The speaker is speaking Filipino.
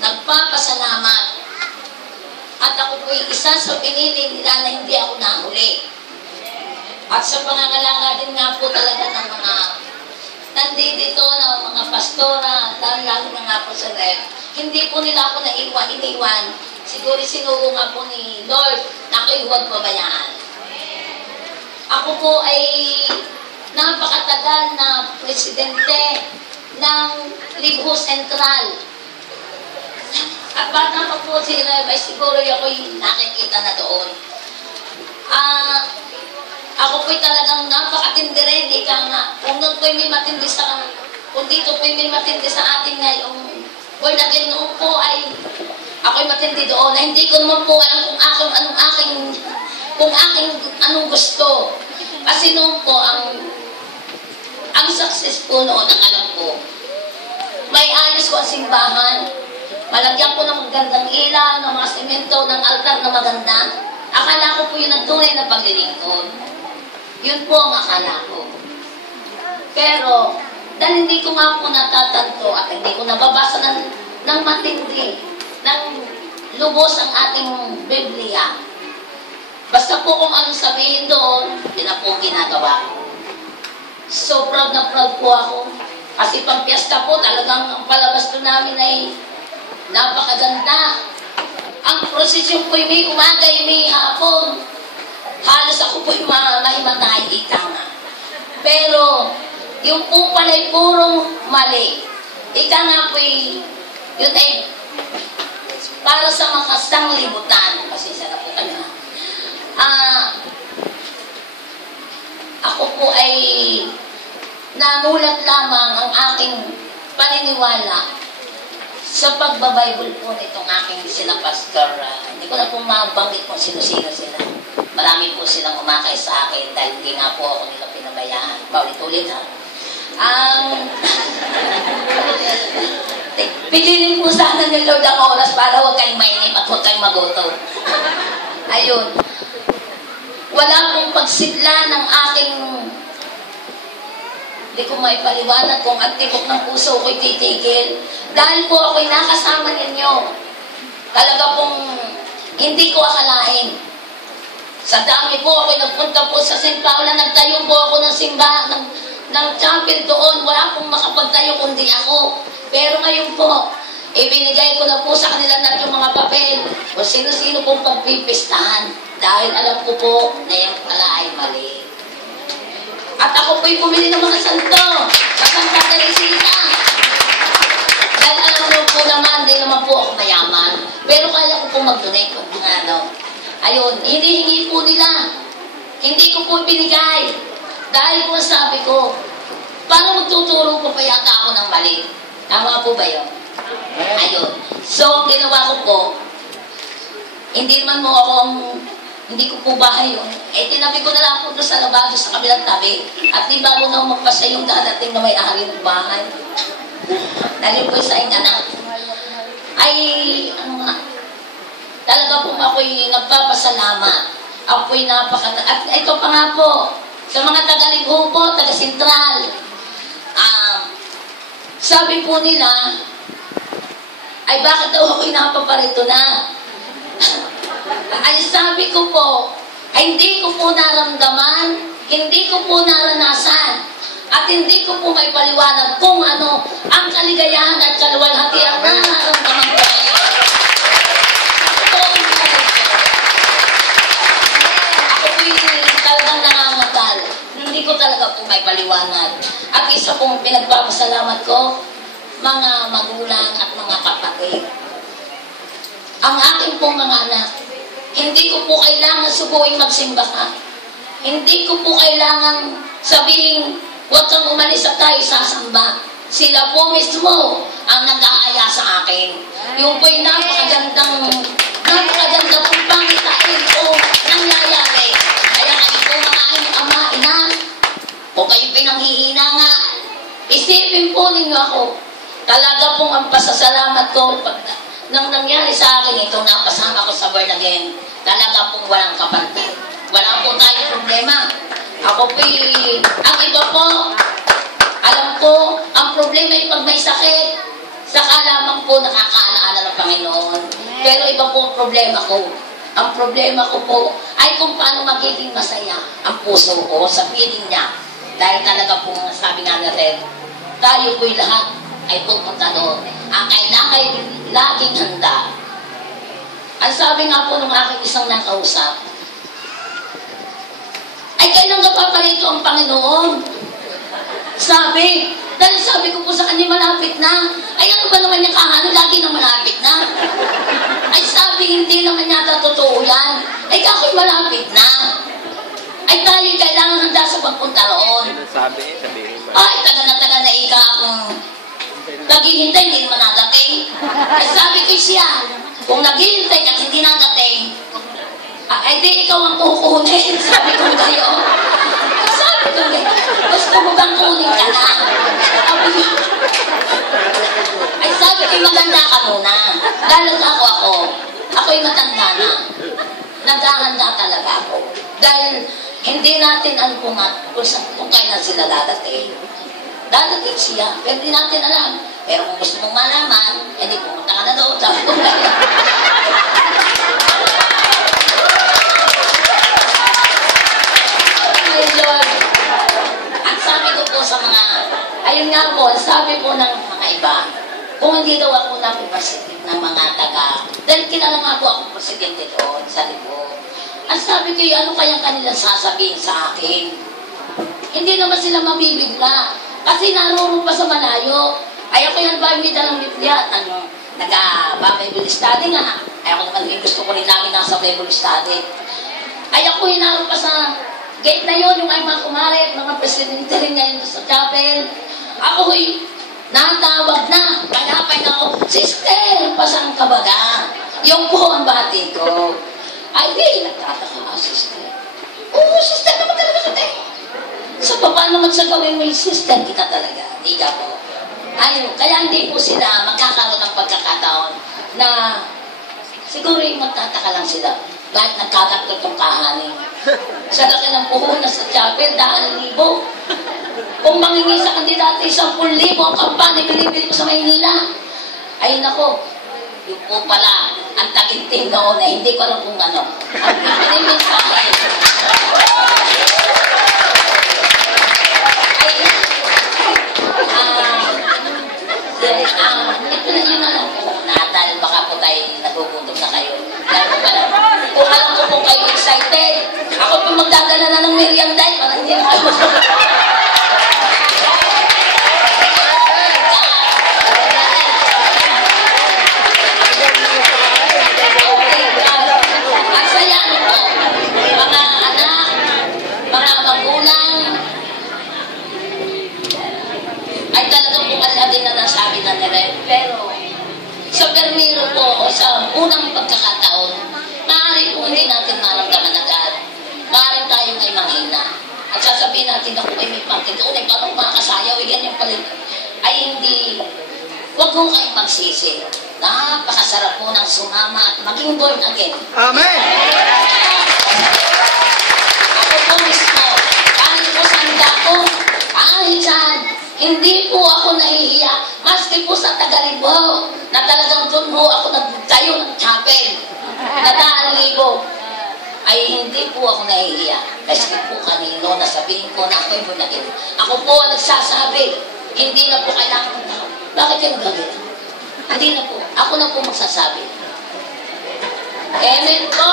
nagpapasalamat. At ako po'y isa sa pinili nila na hindi ako nahuli. At sa pangangalaga din nga po talaga ng mga nandito ng mga pastora, lalo na nga po sa Red, hindi po nila ako iniwan. Siguro sinugo nga po ni Lord na ako'y huwag pabayaan. Ako po ay napakatagal na presidente ng Libho Sentral. At bata pa po si Rev, ay siguro ako'y nakikita na doon. Ako po'y talagang napakatindi rin, ika nga. Kung doon po'y may matindi kung dito po'y may matindi sa atin ngayong born again noon po ay ako'y matindi doon. Na hindi ko naman po alam kung anong gusto. Kasi noon po, ang success po noon, ang alam ko, may ayos ko ang simbahan, malagyan ko ng magandang ilaw, ng mga semento, ng altar na maganda. Akala ko po yung nagtunay na paglilingkod. Yun po ang akala ko. Pero, dahil hindi ko nga po natatanto at hindi ko nababasa ng matindi, ng lubos ang ating Biblia. Basta po kung anong sabihin doon, yun ang po ginagawa ko. So proud na proud po ako. Kasi pang piyesta po, talagang ang palabas doon namin ay napakaganda. Ang prosesyon po'y may umagay, may hapon. Halos ako po'y mahimatay, ika nga. Pero, yung po pala'y purong mali. Ika nga po'y, yun ay para sa mga sanglibutan. Kasi sana po kanya. Ako po ay namulat lamang ang aking paniniwala sa pagbabible po nitong aking sila pastor. Hindi ko na po mabanggit kung sino-sino sila. Marami po silang umakay sa akin dahil hindi nga po ako nila pinabayaan. Paulit-ulit ha. Pigilin po sana ni Lord ang oras para huwag kayong mainip at huwag kayong magutom. Ayun. Wala pong pagsidla ng aking, hindi ko maipaliwanag kung ang tibok ng puso ko'y titigil. Dahil po ako'y nakasama ninyo. Talaga pong hindi ko akalain. Sa dami po ako'y nagpunta po sa St. Paula, nagtayo po ako ng simbahan, ng chapel doon. Wala pong makapagtayo kundi ako. Pero ngayon po, ibinigay ko na po sa kanila na yung mga papel o sino-sino pong pagpipistahan. Dahil alam ko po na yung pala ay mali. At ako po'y pumili ng mga santo sa Santa Teresita. Dahil alam ko po naman, hindi naman po ako mayaman. Pero kaya ko po mag-donate kung ano. Ayun, hinihingi po nila. Hindi ko po binigay. Dahil po sabi ko, paano magtuturo ko pa yata ako ng mali? Tama po ba yun? Ayun. So, ang ginawa ko po, hindi naman mo akong hindi ko po bahay yun. Eh, tinabi ko na lang po doon sa labado sa kabilang tabi. At di bago na magpasa yung dadating na may-ari ng bahay. Dahil po sa inyo na. Ay, ano nga. Talaga po ako'y nagpapasalamat. Ako'y At ito pa nga po, sa mga taga-Libho po, taga-Sentral. Sabi po nila, ay bakit daw ako'y napaparito na? Ay sabi ko po, ay hindi ko po naramdaman, hindi ko po naranasan, at hindi ko po may paliwanag kung ano ang kaligayahan at kaluwalhatian na nararamdaman ko. Ako po yung talagang nangangatal. Hindi ko talaga po may paliwanag. At isa pong pinagpapasalamat ko, mga magulang at mga kapatid. Ang aking pong mga anak, hindi ko po kailangan subuin magsimba ka. Hindi ko po kailangan sabihin, huwag kang umalis at tayo sasamba. Sila po mismo ang nag-aaya sa akin. Yung po'y napakagandang pong pangitain o nangyayari. Kaya kayo po mga ama, ina, o kayo pinanghihina nga, isipin po ninyo ako. Talaga pong ang pasasalamat ko nang nangyari sa akin ito, napasama ko sa born again. Talaga pong walang kapantay. Wala po tayong problema. Ako po, ang iba po, alam ko, ang problema ay pag may sakit, saka lamang po nakakaalaala ng Panginoon. Pero iba po ang problema ko. Ang problema ko po ay kung paano magiging masaya ang puso ko sa piling niya. Dahil talaga po, sabi nga natin, tayo po'y lahat ay pupunta doon. Ang kailangan ay laging handa. Ang sabi nga po ng aking isang nakausap, ay kailan ka paparito ang Panginoon? Sabi, dahil sabi ko po sa kanya, malapit na. Ay ano ba naman niya kahano, lagi na malapit na. Ay sabi, hindi naman yata totoo yan. Ay kako'y malapit na. Ay tayo kailangan handa sa pagpunta roon. Ay taga na ika akong naghihintay, hindi naman nadating. Ay sabi ko siya, kung naghihintay at hindi nadating, ay di ikaw ang kukunin. Sabi ko kayo. Sabi ko kayo, gusto mo bang kunin ka na? Ay sabi ko, maganda ka muna. Dahil ako'y matanda na. Naghahanda talaga ako. Dahil hindi natin alam kung kailan sila dadating. Dadating siya, pero hindi natin alam. Pero kung gusto mong malaman, hindi pumunta ka na doon. Sabi ko kayo. Ang sabi ko po sa mga, ayun nga po, ang sabi po ng mga iba, kung hindi daw ako napipasidip ng mga taga, dahil kilala nga po ako presidente doon sa Libo. Ang sabi ko, ano kayang kanilang sasabihin sa akin? Hindi naman sila mabibigla. Kasi naroon pa sa malayo. Ay ako yan ba, may dalang Biblia. Nag-Bible study nga. Ay ako naman, gusto ko rin namin nasa Bible study. Ay ako naroon pa sa gate na yun, yung ay mga kumare at mga presidente rin ngayon sa chapel. Ako'y natawag na. Palapay na ako, Sister, pasang ka ba na? Yung po ang bati ko. Ay, di, nagtataka, sister. Oo, sister naman talaga ka tayo. So, paano naman sa gawin mo yung sister kita talaga? Diga po. Ayun, kaya hindi po sila magkakaroon ng pagkakataon na siguro yung magtataka lang sila. Bakit nagkakatot yung kahanin? Sa laki ng puhunan sa chapel, 1,000. Kung mangingi sa kandidato, 10,000 ang kampanya, binibili ko sa Maynila. Ay, nako. Yung po pala, ang taginting noon na hindi ko alam kung ano. Ang pinimin sa akin. Ito na yun alam ko. Natal, baka po tayo nagugutom na kayo. Kung alam ko po kayo excited, ako po magdadala na ng merienda, parang hindi na kayo. Pero sa permiro po o sa unang pagkakataon, maaari kung hindi natin maramdaman agad, maaari tayo ngay manghina. At sasabihin natin ako ay may pangkita, o ay paano makakasayaw, ganyan pala. Ay hindi, huwag mo kayong magsisi. Napakasarap po ng sumama at maging born again. Amen! Ako po mismo, kahit po sanda ko, kahit saan, hindi po ako nahihiya. Maski po sa Tagalibo, na talagang doon mo ako nagtayo ng chapel, na 1,000, ay hindi po ako nahihiya. Maski po kanino, nasabihin ko na ako'y bunagin. Ako po ang nagsasabi, hindi na po kailangan ng tao. Bakit kayo nagagawin? Hindi na po. Ako na po magsasabi. Amen po.